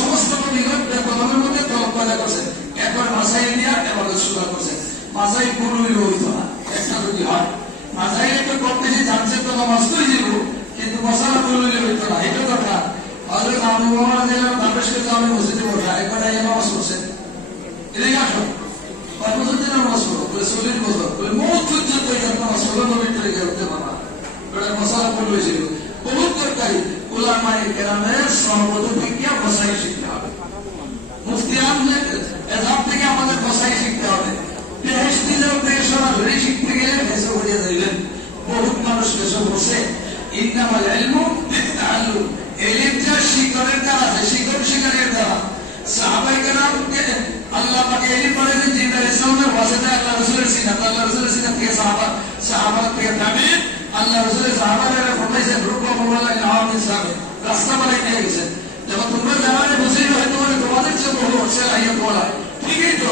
সমস্ত নবীগণ বেতনের মধ্যে তলব পয়দা করছেন, একবার মাসাইল নিয়ে এবাদত শুরু করছেন। মাসাইল কোনোই হইতো না, একটা যদি হয় মাসাইল একটু করতে যে জানছে তো নামাজ তুই দিব, কিন্তু মশালা কোনোই হইতো না। এটা কথা হযরত আবু বকর রাদিয়াল্লাহু আনহু তাবেশ করতে আমি মসজিদে বসা একবার নামাজ পড়ছেন। এদিকে আসো, কয় বছর দিন নামাজ পড়ো? বলে 40 বছর। বলে মৌত পর্যন্ত এই নামাজ পড়ো, নবীর তরিকা করতে পারবা। ওটা মশালা কোন হয়েছিল বহুত দরকারি। উলামায়ে কেরামের সহবত থেকে বসাই শিখতে হবে, মুফতি আহমেদ এজাব থেকে আমাদের বসাই শিখতে হবে। দেশ দিলেও দেশ সরাসরি শিখতে গেলে ভেসে উড়িয়ে যাইবেন। বহুত মানুষ ভেসে বসে। ইন্নামাল ইলমু বিত্তাআল্লুম, ইলমটা শিকড়ের দ্বারা, শিকড় শিকারের দ্বারা। সাহাবায়ে কেরামকে আল্লাহ পাক ইলম করে যে জিবরাইল আলাইহিস সালামের ওয়াসিতা আল্লাহ রাসূলের সিনাত, আল্লাহ রাসূলের সিনাত থেকে সাহাবা থেকে তাবিঈন, আল্লাহ রাসূলের সাহাবারা ফরমাইছেন রুকুম ওয়াল্লাহি আমিন সাহেব রাস্তা বানাই দিয়ে গেছেন। যখন তোমরা জামানে বসে হয়তো তোমাদের চেয়ে বহু সেরাইয়া বলা ঠিকই তো,